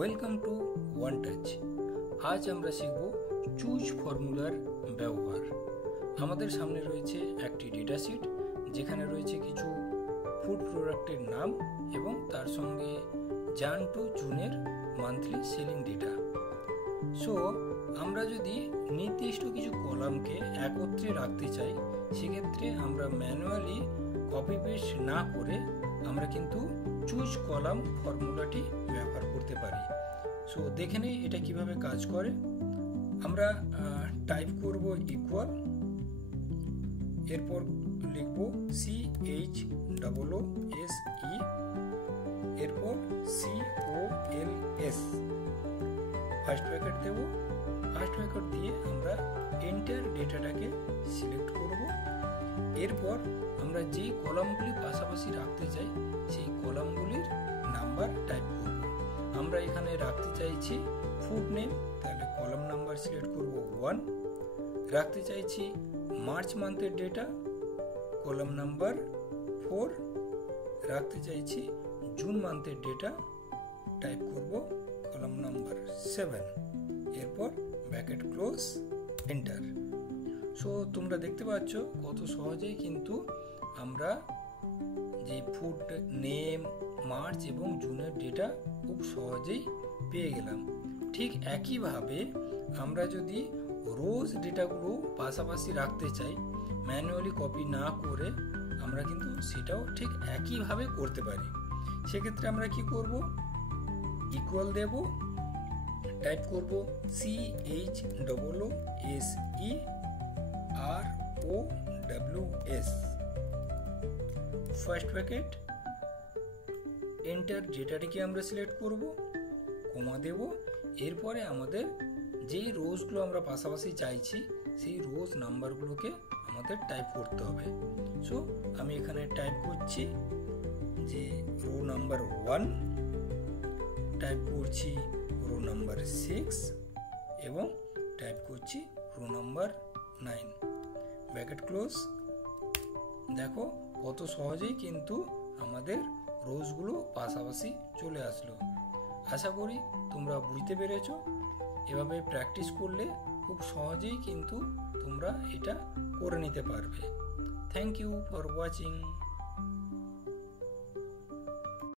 Welcome to one touch. আজ আমরা শিখব চুজ ফর্মুলার ব্যবহার। আমাদের সামনে রয়েছে একটি ডেটাশিট যেখানে রয়েছে কিছু ফুড প্রোডাক্টের নাম এবং তার সঙ্গে জান টু জুনের মান্থলি সেলিং ডেটা। সো আমরা যদি নির্দিষ্ট কিছু কলামকে একত্রে রাখতে চাই সেক্ষেত্রে আমরা ম্যানুয়ালি কপি পেস্ট না করে আমরা কিন্তু চুজ কলাম ফর্মুলাটি ব্যবহার করতে পারি। সো দেখে নেই এটা কিভাবে কাজ করে। আমরা টাইপ করব ইকুয়াল, এরপর লিখব CHOOSE, এরপর COLS, ফার্স্ট ব্র্যাকেট দেব। ফার্স্ট ব্র্যাকেট দিয়ে আমরা এন্টার ডেটাটাকে সিলেক্ট করব। এরপর আমরা যেই কলামগুলি পাশাপাশি রাখতে চাই সেই কলামগুলির নাম্বার টাইপ করব। আমরা এখানে রাখতে চাইছি ফুড নেম, তাহলে কলাম নাম্বার সিলেক্ট করব 1। রাখতে চাইছি মার্চ মান্থের ডেটা, কলাম নাম্বার 4। রাখতে চাইছি জুন মান্থের ডেটা, টাইপ করব কলাম নাম্বার 7। এরপর ব্র্যাকেট ক্লোজ, এন্টার। সো তোমরা দেখতে পাচ্ছ কত সহজেই কিন্তু আমরা যে ফুড নেম, মার্চ এবং জুনের ডেটা খুব সহজেই পেয়ে গেলাম। ঠিক একইভাবে আমরা যদি রোজ ডেটাগুলো পাশাপাশি রাখতে চাই ম্যানুয়ালি কপি না করে আমরা কিন্তু সেটাও ঠিক একইভাবে করতে পারি। সেক্ষেত্রে আমরা কি করব, ইকুয়াল দেব, টাইপ করব CHOOSEROWS, ফার্স্ট ব্র্যাকেট, এন্টার ডেটাটিকে আমরা সিলেক্ট করব, কমা দেব। এরপরে আমাদের যেই রোজগুলো আমরা পাশাপাশি চাইছি সেই রোজ নাম্বারগুলোকে আমাদের টাইপ করতে হবে। সো আমি এখানে টাইপ করছি যে রো নাম্বার 1, টাইপ করছি রো নাম্বার 6 এবং টাইপ করছি রো নাম্বার 9, ব্র্যাকেট ক্লোজ। দেখো কত সহজেই কিন্তু আমাদের রোজগুলো পাশাপাশি চলে আসলো। আশা করি তোমরা বুঝতে পেরেছো। এভাবে প্র্যাকটিস করলে খুব সহজেই কিন্তু তোমরা এটা করে নিতে পারবে। Thank you for watching.